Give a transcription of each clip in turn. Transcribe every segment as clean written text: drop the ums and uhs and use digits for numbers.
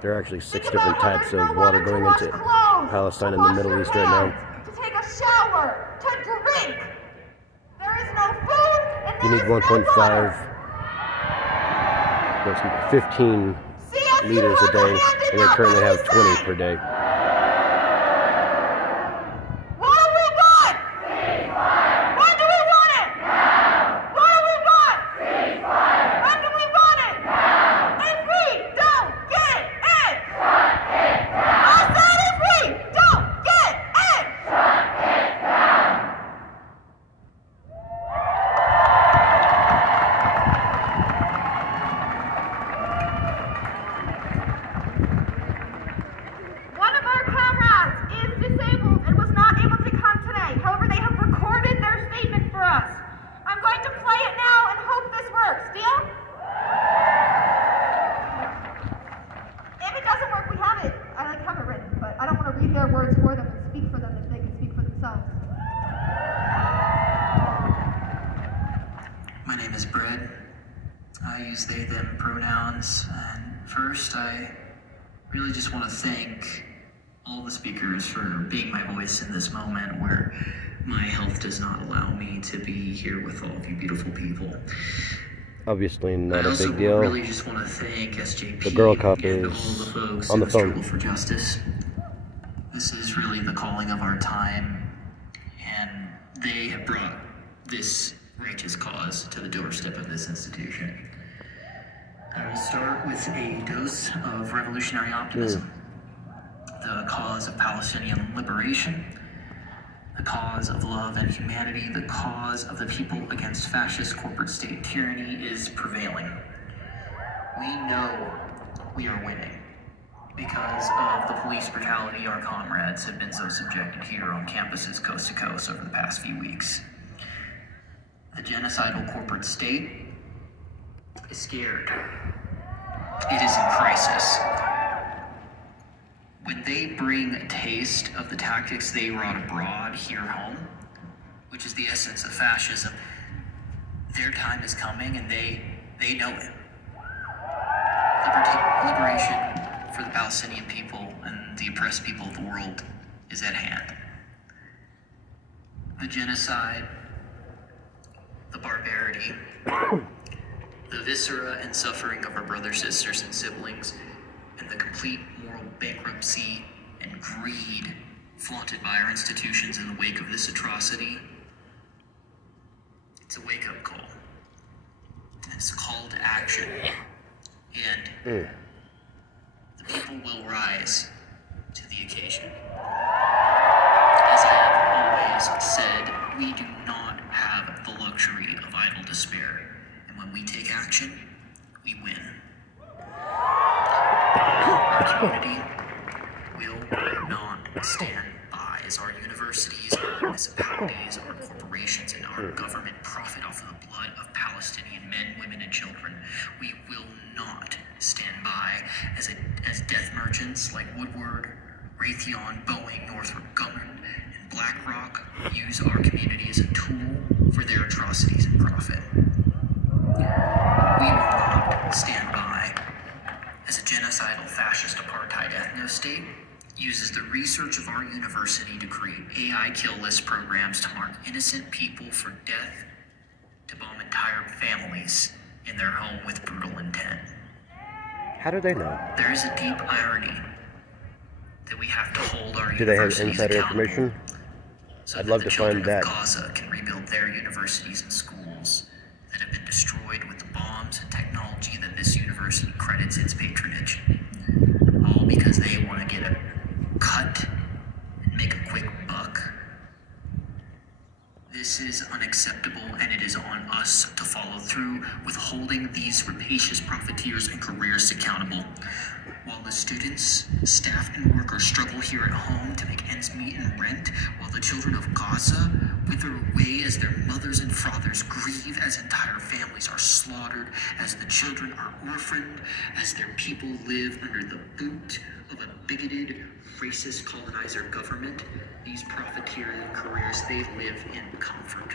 There are actually 6 different types of water going into Palestine and the Middle East right now. To take a shower, to drink. There is no food and You need 1.5, that's 15 liters a day, and they currently have 20 per day. What do we want? When do we want it? What do we want? When do we want it? If we don't get it, I said if we don't get it. One of our comrades is disabled and was not able to come today. However, they have recorded their statement for us. I'm going to play it now and hope this works. Deal? If it doesn't work, we have it. I have it written, but I don't want to read their words for them and speak for them if they can speak for themselves. My name is Brett. I use they, them pronouns, and first I really just want to thank all the speakers for being my voice in this moment where my health does not allow me to be here with all of you beautiful people. Obviously not a big I deal. really just want to thank SJP The girl cop and all is the folks on the who phone. struggle for justice. This is really the calling of our time, and they have brought this righteous cause to the doorstep of this institution. I will start with a dose of revolutionary optimism. The cause of Palestinian liberation, the cause of love and humanity, the cause of the people against fascist corporate state tyranny is prevailing. We know we are winning because of the police brutality our comrades have been so subjected here on campuses coast to coast over the past few weeks. The genocidal corporate state is scared. It is in crisis. When they bring a taste of the tactics they wrought abroad here home, which is the essence of fascism, their time is coming and they know it. Liberation for the Palestinian people and the oppressed people of the world is at hand. The genocide, the barbarity, the viscera and suffering of our brothers, sisters, and siblings, and the complete moral bankruptcy and greed flaunted by our institutions in the wake of this atrocity, it's a wake-up call. It's a call to action. And the people will rise to the occasion. As I have always said, we do not have the luxury of idle despair. And when we take action, we win. Our community will not stand by as our universities, our municipalities, our corporations, and our government profit off of the blood of Palestinian men, women, and children. We will not stand by as death merchants like Woodward, Raytheon, Boeing, Northrop Grumman, and BlackRock use our community as a tool for their atrocities and profit. We will not stand by as a genocidal fascist apartheid ethno-state uses the research of our university to create AI kill list programs to mark innocent people for death, to bomb entire families in their home with brutal intent. How do they know? There is a deep irony that we have to hold our Do they have universities insider accountable information? so I'd that love the to children find that. of Gaza can rebuild their universities and schools that have been destroyed with the bombs and technology that this university credits its patronage. All because they want to get a cut and make a quick buck. This is unacceptable, and it is on us to follow through with holding these rapacious profiteers and careers accountable. While the students, staff, and workers struggle here at home to make ends meet and rent, while the children of Gaza wither away as their mothers and fathers grieve, as entire families are slaughtered, as the children are orphaned, as their people live under the boot of a bigoted, racist colonizer government, these profiteering careers, they live in comfort.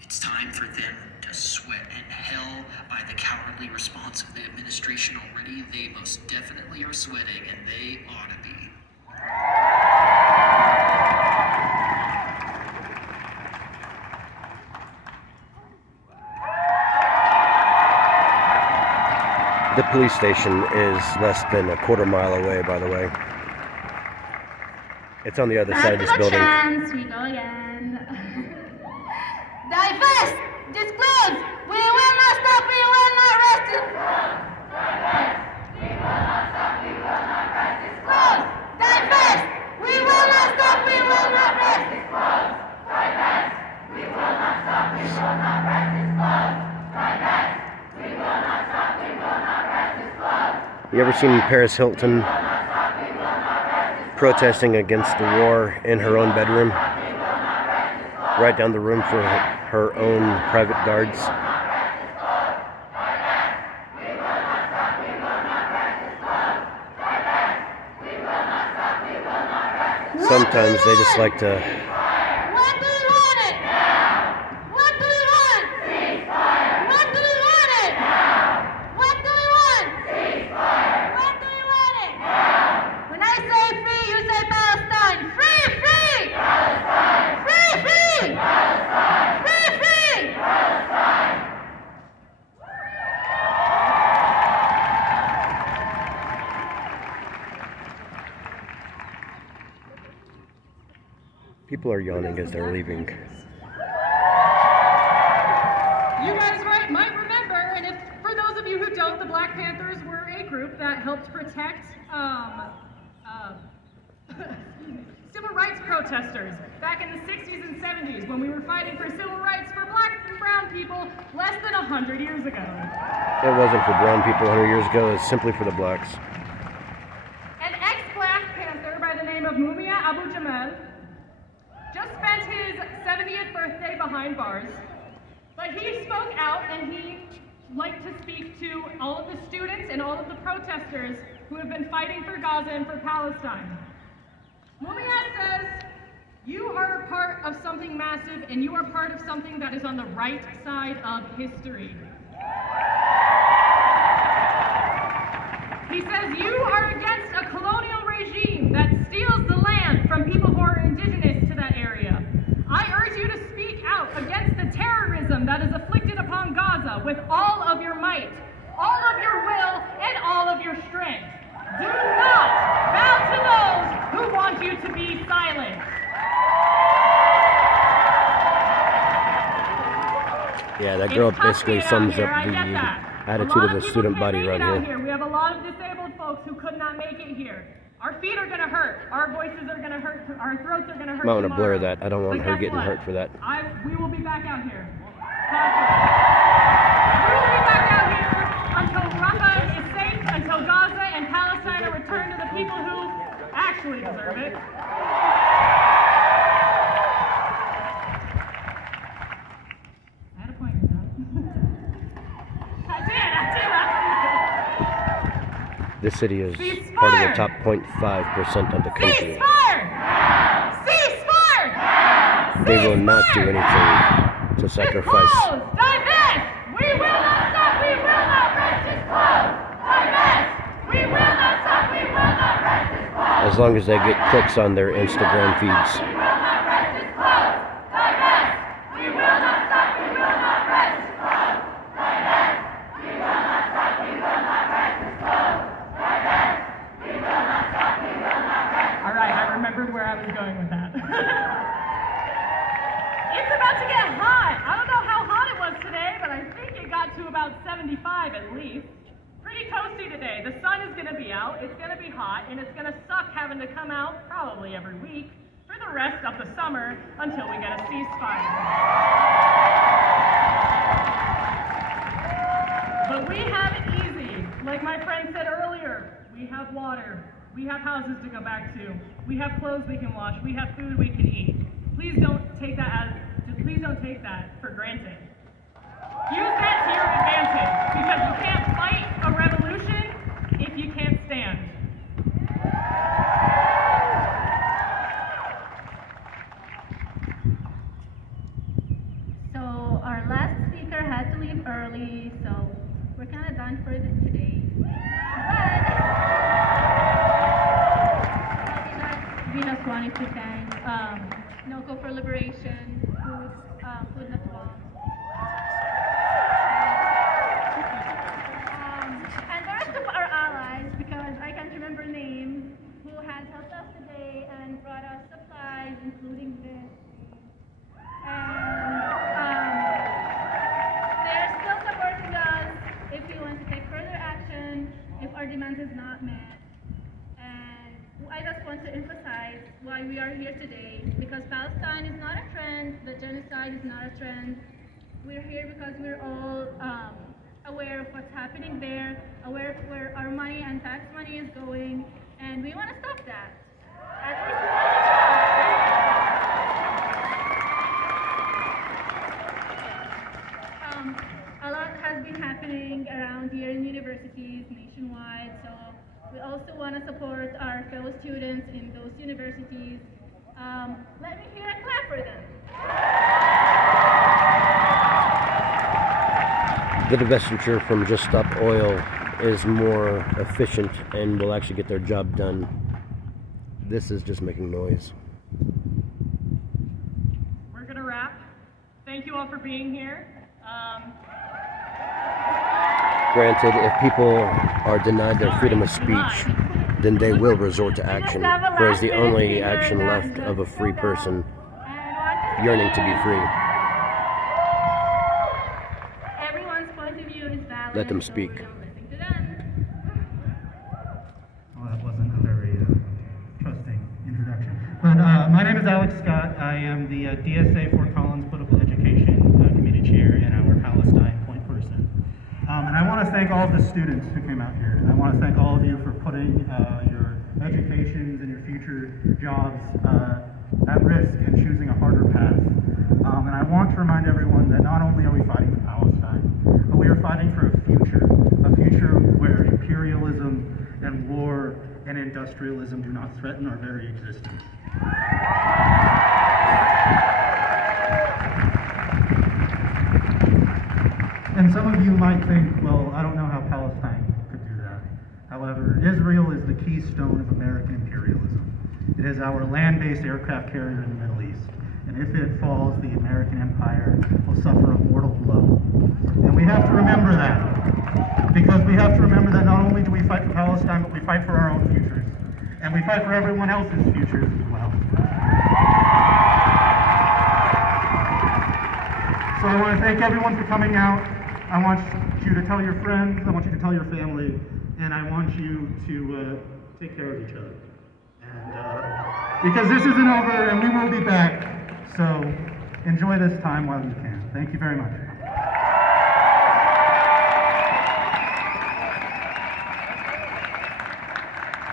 It It's time for them to sweat in hell by the cowardly response of the administration already. They most definitely are sweating, and they ought to be. The police station is less than a quarter mile away, by the way. It's on the other side of this building. We go again. Divest! Disclose! We will not stop, we will not rest! Divest! We will not stop, we will not rest! Disclose! Divest! We will not stop, we will not rest! Disclose! Divest! We will not stop, we will not rest! Disclose! Divest! We will not stop, we will not rest! Disclose! You ever seen Paris Hilton protesting against the war in her own bedroom? Right down the room for her own private guards. Sometimes they just like to people are yawning as they're leaving. You guys might remember, and if for those of you who don't, the Black Panthers were a group that helped protect civil rights protesters back in the 60s and 70s when we were fighting for civil rights for black and brown people less than 100 years ago. It wasn't for brown people 100 years ago, it was simply for the blacks. An ex-Black Panther by the name of Mumia Abu-Jamal just spent his 70th birthday behind bars, but he spoke out and he liked to speak to all of the students and all of the protesters who have been fighting for Gaza and for Palestine. Mumia says, you are a part of something massive and you are part of something that is on the right side of history. He says, you are against a colonial regime that steals the land from people who are indigenous to that area. I urge you to speak out against the terrorism that is afflicted upon Gaza with all of your might, all of your will, and all of your strength. Do not bow to those who want you to be silent. Yeah, that girl basically sums up the attitude of the student body around here. We have a lot of disabled folks who could not make it here. Our feet are going to hurt. Our voices are going to hurt. Our throats are going to hurt. I want to blur that. I don't want her getting hurt for that. We will be back out here. We will be back out here until Rafah is safe, until Gaza and Palestine are returned to the people who actually deserve it. I had a point with that. I did. This city is part of the top 0.5% of the country. Ceasefire! Ceasefire! They will not do anything to sacrifice. Disclose! Divest! We will not stop! We will not rest! Disclose! Divest! We will not stop! We will not rest! Disclose! As long as they get clicks on their Instagram feeds. We will not rest! Disclose! Divest! We will not stop! We will not rest! Disclose! Divest! We will not stop! We will not rest! Disclose! All right, I remembered where I was going with that. It's about to get hot. I don't know how hot it was today, but I think it got to about 75 at least. Pretty toasty today. The sun is going to be out, it's going to be hot, and it's going to suck having to come out probably every week for the rest of the summer until we get a ceasefire. But we have it easy. Like my friend said earlier, we have water. We have houses to go back to. We have clothes we can wash. We have food we can eat. Please don't take that for granted. Use that to your advantage, because you can't fight a revolution if you can't stand. So, speaker has to leave early, so we're kind of done for today. But we just wanted to thank NOCO for Liberation, Food Not Bomb. And the rest of our allies, because I can't remember names, who has helped us today and brought us supplies, including this. And they are still supporting us if we want to take further action, if our demand is not met. And I just want to emphasize why we are here today, because Palestine is not a trend, the genocide is not a trend. We're here because we're all aware of what's happening there, aware of where our money and tax money is going, and we want to stop that. A lot has been happening around here in universities nationwide, so we also want to support our fellow students in those universities. Let me hear a clap for them. The divestiture from Just Stop Oil is more efficient and will actually get their job done. This is just making noise. We're going to wrap. Thank you all for being here. Granted, if people are denied their freedom of speech, then they will resort to action, whereas the only action left of a free person yearning to be free. Everyone's point of view is valid. Let them speak. Well, that wasn't a very trusting introduction. But my name is Alex Scott. I am the DSA Fort Collins Political Education Committee Chair and our Palestine point person. And I want to thank all of the students who came out here. And I want to thank all of you for putting your educations and your future jobs at risk and choosing a harder path. And I want to remind everyone that not only are we fighting for Palestine, but we are fighting for a future where imperialism and war and industrialism do not threaten our very existence. And some of you might think, well, I don't know how Palestine could do that. However, Israel is the keystone of American imperialism. It is our land-based aircraft carrier in the Middle East. And if it falls, the American empire will suffer a mortal blow. And we have to remember that. Because we have to remember that not only do we fight for Palestine, but we fight for our own futures. And we fight for everyone else's futures as well. So I want to thank everyone for coming out. I want you to tell your friends, I want you to tell your family, and I want you to take care of each other. And because this isn't over and we will be back, so enjoy this time while you can. Thank you very much.